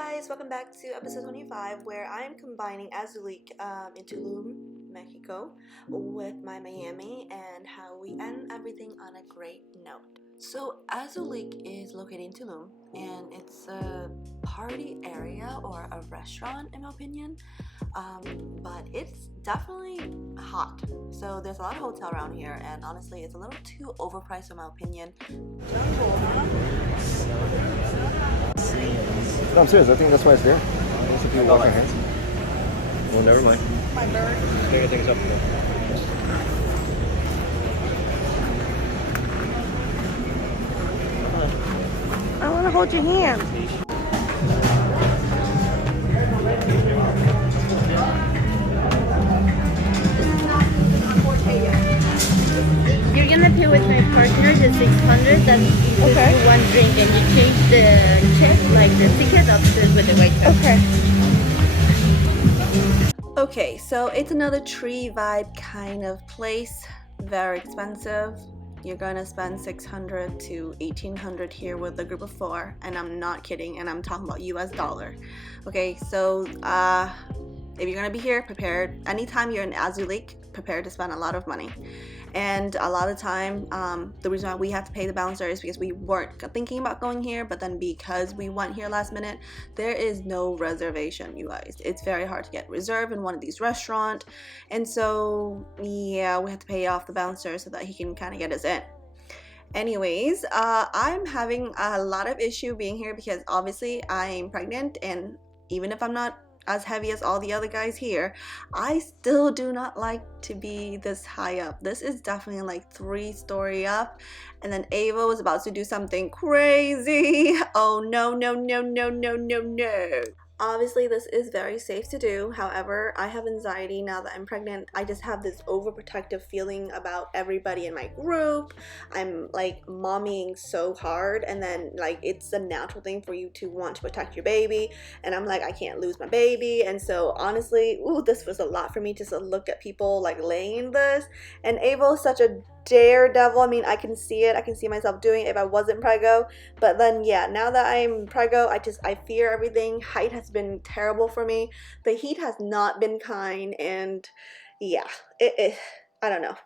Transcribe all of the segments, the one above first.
guys, welcome back to episode 25 where I'm combining Azulik in Tulum, Mexico with my Miami and how we end everything on a great note. So Azulik is located in Tulum and it's a party area or a restaurant in my opinion, but it's definitely hot. So there's a lot of hotel around here and honestly it's a little too overpriced in my opinion. No, I'm serious. I think that's why it's there. Some people wash their hands. Well, never mind. My bird. Clear things up. I want to hold your hand. You're gonna pay with my partner the 600 that includes one drink, and you change the check, like the ticket upstairs with the white card. Okay, so it's another tree vibe kind of place. Very expensive. You're gonna spend $600 to $1,800 here with a group of 4, and I'm not kidding, and I'm talking about US dollar. Okay, so if you're gonna be here, prepared. Anytime you're in Azulik, prepared to spend a lot of money. And a lot of time, the reason why we have to pay the bouncer is because we weren't thinking about going here, but then because we went here last minute, there is no reservation, you guys. It's very hard to get reserved in one of these restaurants, and so yeah, we have to pay off the bouncer so that he can kind of get us in. Anyways, I'm having a lot of issue being here because obviously I'm pregnant, and even if I'm not as heavy as all the other guys here, I still do not like to be this high up. This is definitely like 3-story up, and then Ava was about to do something crazy. Oh no. Obviously this is very safe to do, however I have anxiety now that I'm pregnant. I just have this overprotective feeling about everybody in my group. I'm like mommying so hard, and then like it's a natural thing for you to want to protect your baby, and I'm like I can't lose my baby. And so honestly, this was a lot for me just to look at people like laying this, and Ava is such a daredevil. I mean, I can see it. I can see myself doing it if I wasn't preggo. But then yeah, now that I'm preggo, I fear everything. Height has been terrible for me. The heat has not been kind, and yeah, I don't know.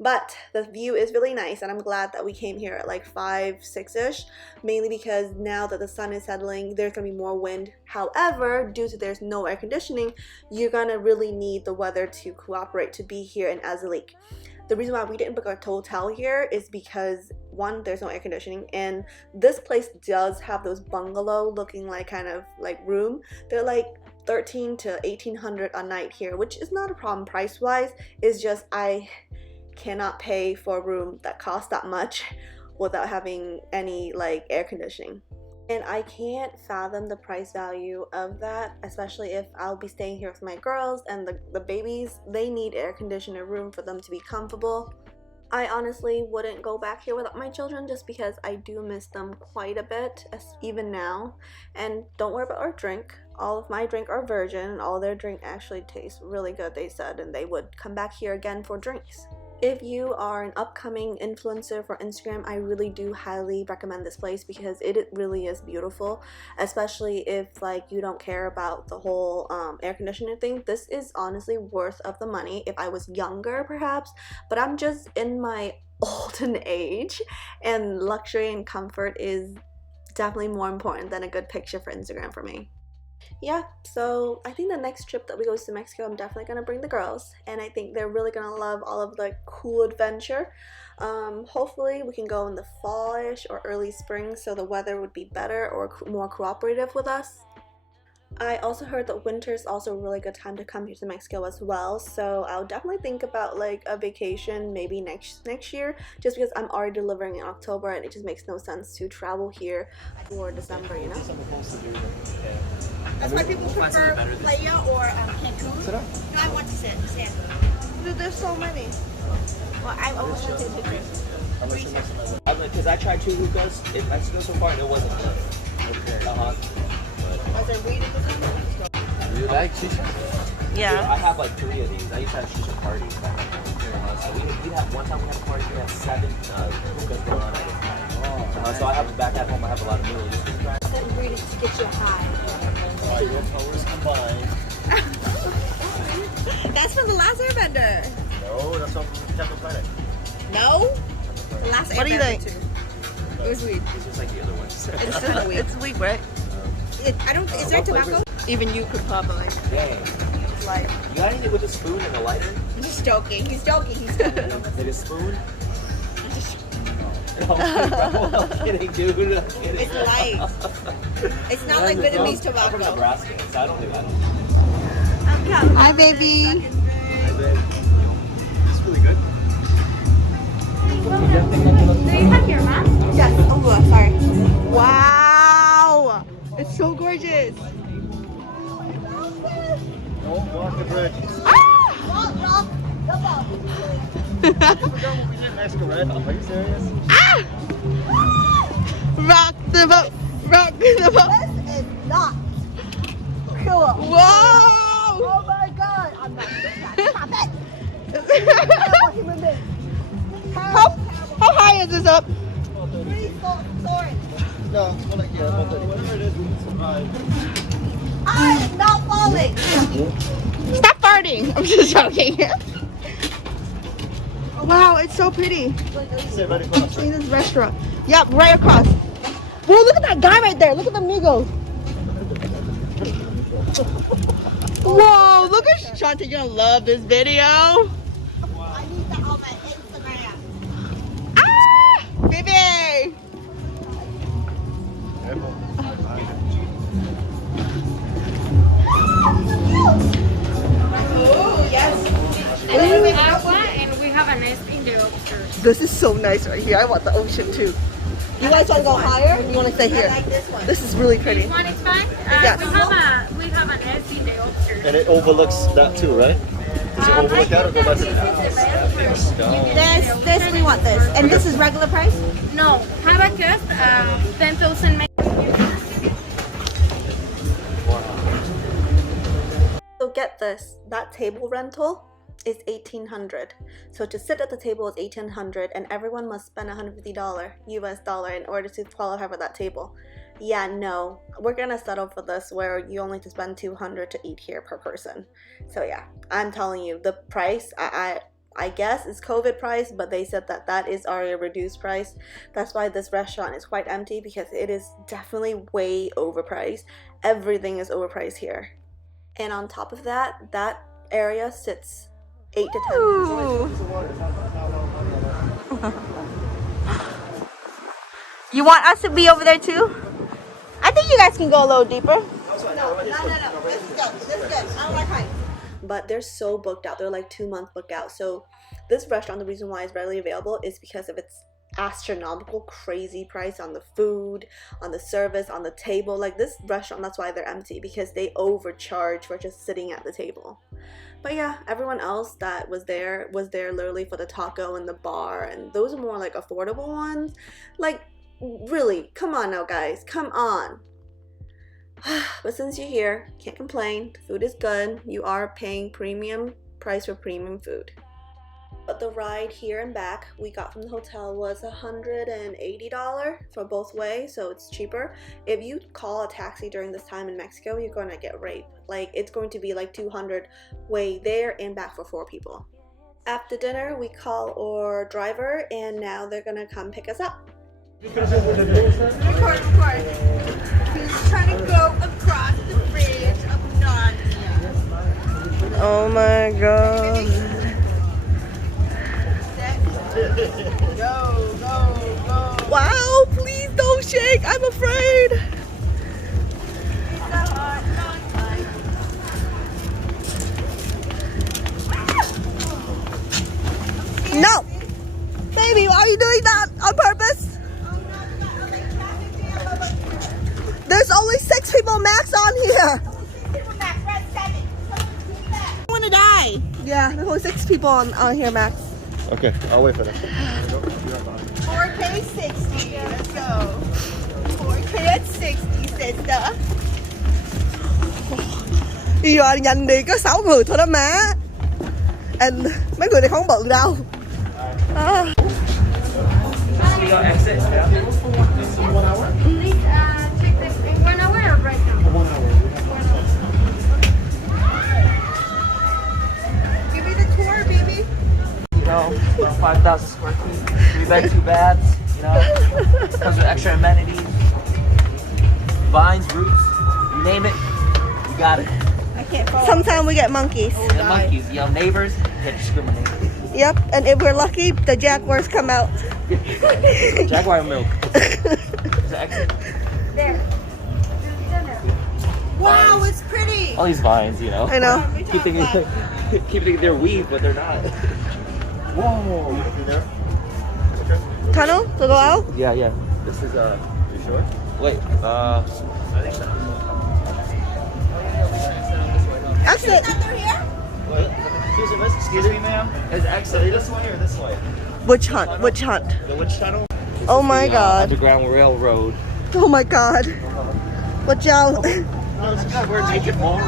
But the view is really nice, and I'm glad that we came here at like 5-6ish, mainly because now that the sun is settling, there's gonna be more wind. However, due to there's no air conditioning, you're gonna really need the weather to cooperate to be here in Azulik. The reason why we didn't book a hotel here is because, one, there's no air conditioning, and this place does have those bungalow looking like kind of like room. They're like $1,300 to $1,800 a night here, which is not a problem price wise. It's just I cannot pay for a room that costs that much without having any like air conditioning. And I can't fathom the price value of that, especially if I'll be staying here with my girls and the babies. They need air conditioner room for them to be comfortable. I honestly wouldn't go back here without my children just because I do miss them quite a bit, even now. And don't worry about our drink. All of my drink are virgin, and all their drink actually tastes really good, they said, and they would come back here again for drinks. If you are an upcoming influencer for Instagram, I really do highly recommend this place because it really is beautiful, especially if like you don't care about the whole air conditioner thing. This is honestly worth of the money if I was younger perhaps, but I'm just in my olden age, and luxury and comfort is definitely more important than a good picture for Instagram for me. Yeah, so I think the next trip that we go to Mexico, I'm definitely gonna bring the girls, and I think they're really gonna love all of the cool adventure. Hopefully we can go in the fallish or early spring so the weather would be better or more cooperative with us. I also heard that winter is also a really good time to come here to Mexico as well, so I'll definitely think about like a vacation maybe next year, just because I'm already delivering in October and it just makes no sense to travel here for December, you know? That's why people prefer Playa or Cancun. No, I want to sand. Dude, there's so many. Well, I almost want to take pictures. Because I tried 2 hookahs in Mexico so far and it wasn't good. Was there weed in this one? Do you like shisha? Yeah. I have like 3 of these. I used to have shisha parties back in so we had one time we had a party, we had 7 hookahs going on at a time. So I have back at home, I have a lot of noodles. Certain weed is to get you high. 5 colors combined. That's from the last Airbender. No, that's from Cancun Planet. No? The last Airbender. What do you think? Too. It was weed. It's just like the other ones. It's still weed. It's weak, right? Is there tobacco? Even you could probably. Dang. Like, You got anything with a spoon and a lighter? he's joking. He's joking. He's joking. Like a spoon? No, I'm kidding, dude. I'm kidding. It's light. It's not like Vietnamese I'm from tobacco. Nebraska, so I don't think Hi, baby. It's really good. Do you have your mask? Yes. Oh, sorry. Wow. It's so gorgeous. Don't walk the bridge. You forgot what we did in Mexico, right? Are you serious? Rock the boat. Rock the boat. This is not cool. Whoa. Oh my god. I'm not doing that. Stop it. Human being. How high is this up? Please don't sorry. No, well, like, yeah, whatever it is, we can survive. I am not falling. Stop farting. I'm just joking. Wow, it's so pretty. Sit right across. See this restaurant. Yep, right across. Whoa, look at that guy right there. Look at the Migos. Whoa, look at Shante. You're gonna love this video. I need that on my Instagram. Ah, baby. Careful. Oh, yes. And then we have one, and we have a nest in the upstairs. This is so nice right here. I want the ocean too. You guys want to go higher? Or you want to stay here? I like this one. This is really pretty. This one is fine. Yes. We have a nest in the upstairs. And it overlooks that too, right? Does it overlook that or go back to the This, we want this. And this is regular price? No, have a cost 10,000. So get this, that table rental is $1,800. So to sit at the table is $1,800 and everyone must spend $150 US dollar in order to qualify for that table. Yeah, no, we're gonna settle for this where you only have to spend $200 to eat here per person. So yeah, I'm telling you, the price, I guess it's COVID price, but they said that that is already a reduced price. That's why this restaurant is quite empty, because it is definitely way overpriced. Everything is overpriced here. And on top of that, that area sits 8 to 10 Ooh. You want us to be over there too? I think you guys can go a little deeper. No. This is good. This is good. I don't like heights. But they're so booked out. They're like 2 months booked out. So this restaurant, the reason why it's readily available is because of its astronomical crazy price on the food, on the service, on the table. Like this restaurant, that's why they're empty, because they overcharge for just sitting at the table. But yeah, everyone else that was there literally for the taco and the bar, and those are more like affordable ones. Like really, come on now guys, come on. But since you're here, can't complain. The food is good. You are paying premium price for premium food. But the ride here and back we got from the hotel was $180 for both ways, so it's cheaper. If you call a taxi during this time in Mexico, you're gonna get raped. Like it's going to be like $200 way there and back for 4 people. After dinner, we call our driver, and now they're gonna come pick us up. Record. He's trying to go across the bridge of Narnia. Oh my god. Go. Wow, please don't shake. I'm afraid. No. Baby, why are you doing that on purpose? There's only 6 people max on here. I want to die. Yeah, there's only 6 people on here max. Okay, I'll wait for that. 4K 60. Let's go. 4K at 60, sister. Giờ nhìn đi có 6 người thôi đó má. And mấy người này không bự đâu. You got exit. Please check this in 1 hour or right now? 1 hour. 3 beds, 2 baths, you know. Comes with extra amenities. Vines, roots, you name it, you got it. Sometimes we get monkeys. And monkeys, you know, neighbors, can't discriminate. Yep, and if we're lucky, the jaguars come out. Jaguar milk. Is the exit? There. Wow, it's pretty. All these vines, you know. I know. Keep thinking they're weed, but they're not. Whoa. Tunnel to go out? Yeah, yeah. This is you sure? Wait, I think so. Exit. Excuse me, ma'am. Is exit this way or this way? Witch hunt. Witch hunt. The witch tunnel? Oh my god. Underground railroad. Oh my god. Watch out. We're taking more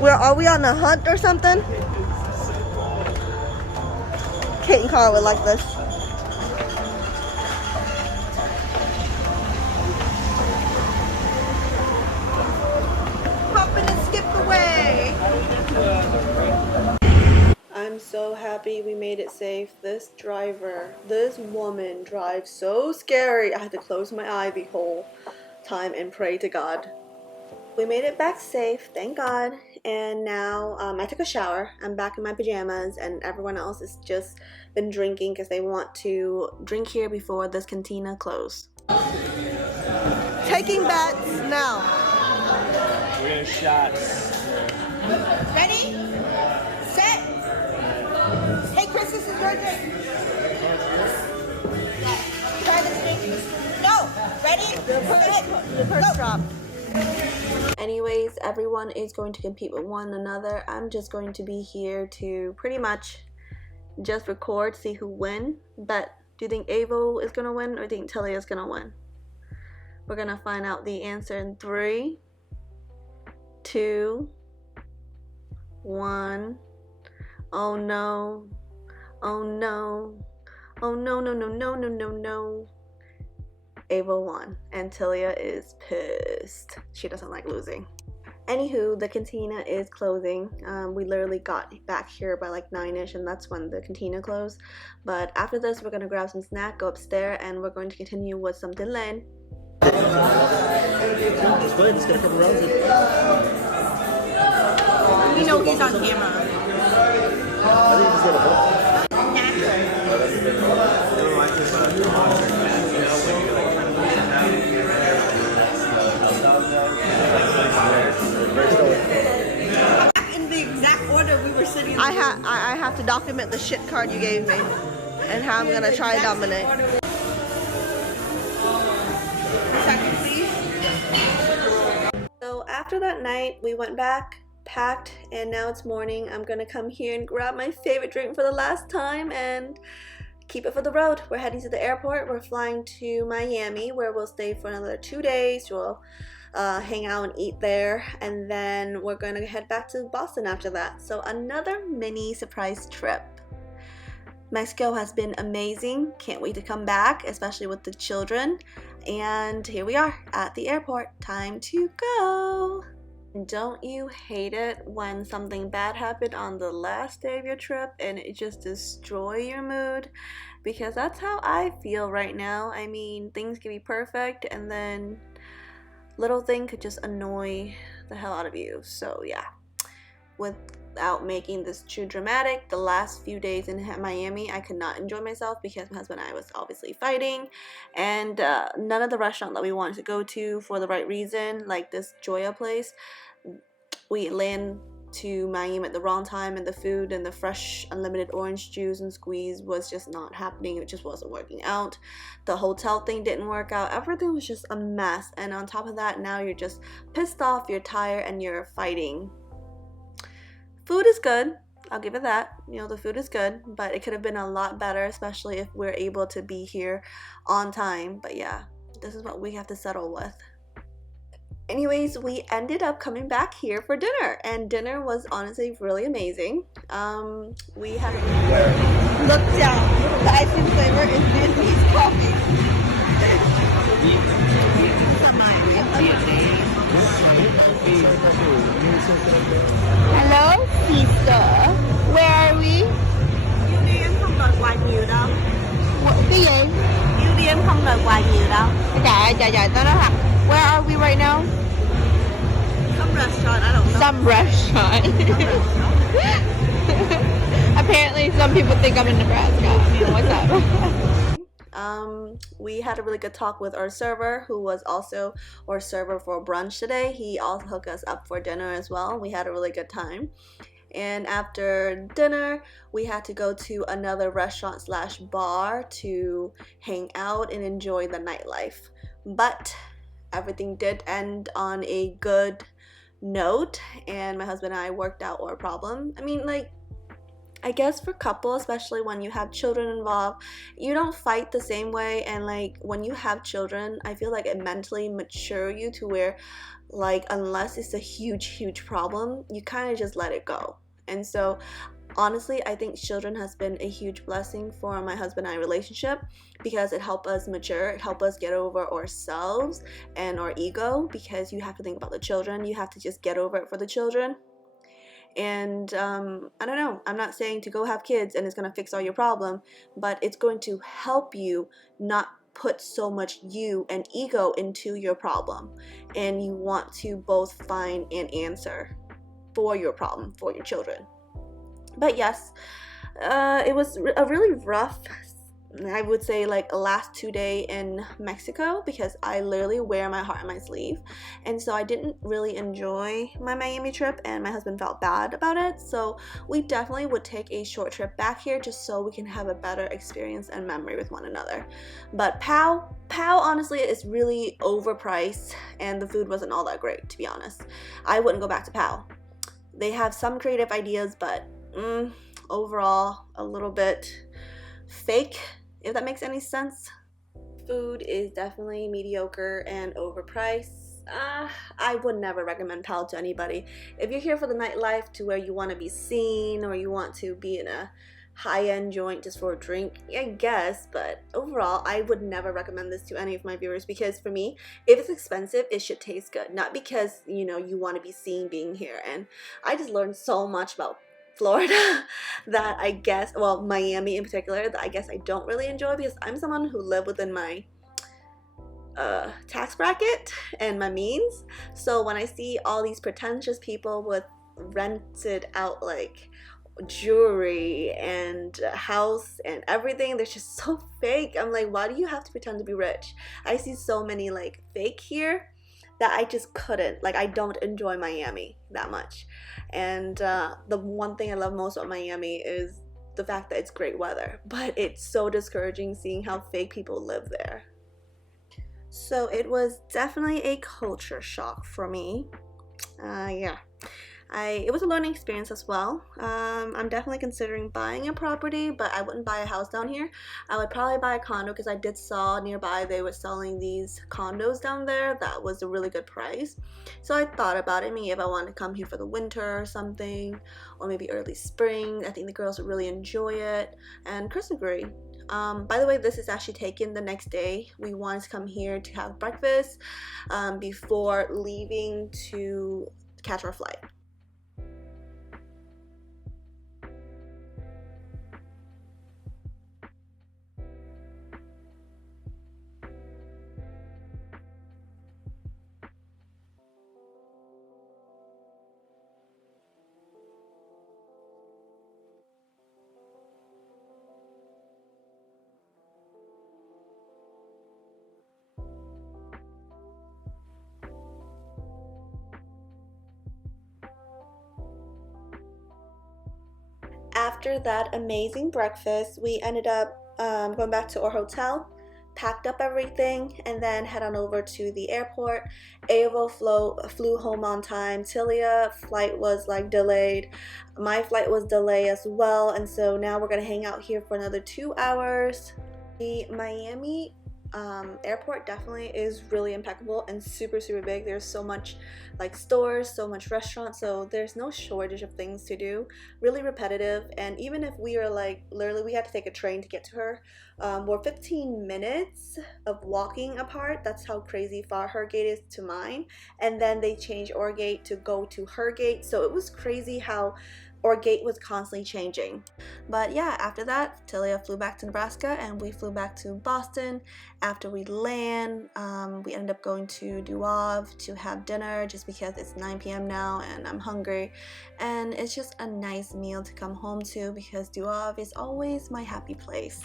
Where are we on a hunt or something? Kate and Carl would like this. Pop in and skip away. I'm so happy we made it safe. This woman drives so scary. I had to close my eye the whole time and pray to God. We made it back safe, thank God. And now I took a shower. I'm back in my pajamas, and everyone else has just been drinking because they want to drink here before this cantina closes. Taking bets now. We're getting shots. Ready? Set. Hey Chris, this is your drink. Try this drink. No. Ready? The first drop. Anyways, everyone is going to compete with one another. I'm just going to be here to pretty much just record, see who wins. But do you think Avo is going to win, or do you think Tilia is going to win? We're going to find out the answer in 3, 2, 1. Oh no. Oh no. Oh no, no, no, no, no, no, no. Ava won, and Tilia is pissed. She doesn't like losing. Anywho, the cantina is closing. We literally got back here by like 9ish, and that's when the cantina closed. But after this, we're gonna grab some snack, go upstairs, and we're going to continue with some Dylan. Let's go ahead, let's get a couple rounds in. We know he's on camera. I think just get a book. In the exact order we were sitting. I have to document the shit card you gave me and how I'm gonna try Dominic. Second, please. So after that night, we went back, packed, and now it's morning. I'm gonna come here and grab my favorite drink for the last time and keep it for the road. We're heading to the airport. We're flying to Miami, where we'll stay for another 2 days. We'll hang out and eat there, and then we're gonna head back to Boston after that. So another mini surprise trip. Mexico has been amazing. Can't wait to come back, especially with the children. And here we are at the airport. Time to go. Don't you hate it when something bad happened on the last day of your trip and it just destroy your mood? Because that's how I feel right now. I mean, things can be perfect, and then little thing could just annoy the hell out of you. So yeah, without making this too dramatic, the last few days in Miami, I could not enjoy myself because my husband and I was obviously fighting, and none of the restaurant that we wanted to go to for the right reason, like this Joya place, we land to Miami at the wrong time, and the food and the fresh unlimited orange juice and squeeze was just not happening. It just wasn't working out. The hotel thing didn't work out. Everything was just a mess, and on top of that, now you're just pissed off, you're tired, and you're fighting. Food is good, I'll give it that. You know, the food is good, but it could have been a lot better, especially if we're able to be here on time. But yeah, this is what we have to settle with. Anyways, we ended up coming back here for dinner, and dinner was honestly really amazing. We had Look down. The ice cream flavor is Vietnamese coffee. Hello, pizza. Where are we? cái gì? Ưu điểm không đòi quà nhiều đâu. Trời, tao nói thật. Where are we right now? Some restaurant, I don't know. Some restaurant. Apparently, some people think I'm in Nebraska. What's up? We had a really good talk with our server, who was also our server for brunch today. He also hooked us up for dinner as well. We had a really good time. And after dinner, we had to go to another restaurant slash bar to hang out and enjoy the nightlife. But everything did end on a good note, and my husband and I worked out our problem. I mean, like, I guess for couple, especially when you have children involved, you don't fight the same way. And like when you have children, I feel like it mentally mature you to where, like, unless it's a huge problem, you kind of just let it go. And so honestly, I think children has been a huge blessing for my husband and I relationship, because it helped us mature, it helped us get over ourselves and our ego, because you have to think about the children, you have to just get over it for the children. And I don't know, I'm not saying to go have kids and it's going to fix all your problem, but it's going to help you not put so much you and ego into your problem, and you want to both find an answer for your problem, for your children. But yes, it was a really rough, I would say, like last 2 days in Mexico, because I literally wear my heart on my sleeve, and so I didn't really enjoy my Miami trip, and my husband felt bad about it. So we definitely would take a short trip back here just so we can have a better experience and memory with one another. But Pow honestly is really overpriced, and the food wasn't all that great, to be honest. I wouldn't go back to Pow. They have some creative ideas, but overall a little bit fake, if that makes any sense. Food is definitely mediocre and overpriced. I would never recommend Pal to anybody. If you're here for the nightlife, to where you want to be seen or you want to be in a high-end joint just for a drink, I guess, but overall I would never recommend this to any of my viewers, because for me, if it's expensive, it should taste good, not because, you know, you want to be seen being here. And I just learned so much about Florida that I guess, well, Miami in particular, that I guess I don't really enjoy, because I'm someone who live within my tax bracket and my means. So when I see all these pretentious people with rented out like jewelry and house and everything, they're just so fake. I'm like, why do you have to pretend to be rich? I see so many like fake here that I just couldn't, like, I don't enjoy Miami that much. And the one thing I love most about Miami is the fact that it's great weather, but it's so discouraging seeing how fake people live there. So it was definitely a culture shock for me. Yeah. It was a learning experience as well. I'm definitely considering buying a property, but I wouldn't buy a house down here. I would probably buy a condo, because I did saw nearby they were selling these condos down there that was a really good price. So I thought about it, maybe if I wanted to come here for the winter or something, or maybe early spring. I think the girls would really enjoy it, and Chris agreed. By the way, this is actually taken the next day. We wanted to come here to have breakfast before leaving to catch our flight. After that amazing breakfast, we ended up going back to our hotel, packed up everything, and then head on over to the airport. Avo flew home on time. Tilia flight was like delayed. My flight was delayed as well, and so now we're gonna hang out here for another 2 hours. The Miami airport definitely is really impeccable and super big. There's so much like stores, so much restaurants, so there's no shortage of things to do. Really repetitive. And even if we are like, literally we had to take a train to get to her, we're 15 minutes of walking apart. That's how crazy far her gate is to mine, and then they changed our gate to go to her gate. So it was crazy how or gate was constantly changing. But yeah, after that, Tilia flew back to Nebraska and we flew back to Boston. After we land, we ended up going to Luvableviet to have dinner just because it's 9 p.m. now and I'm hungry. And it's just a nice meal to come home to because Luvableviet is always my happy place.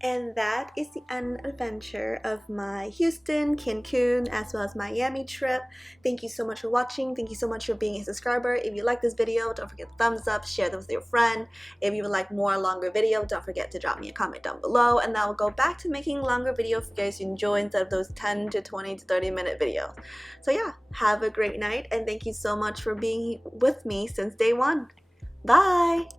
And that is the end adventure of my Houston, Cancun, as well as Miami trip. Thank you so much for watching. Thank you so much for being a subscriber. If you like this video, don't forget to thumbs up, share this with your friend. If you would like more longer video, don't forget to drop me a comment down below, and I will go back to making longer videos for you guys to enjoy instead of those 10 to 20 to 30 minute videos. So yeah, have a great night, and thank you so much for being with me since day one. Bye!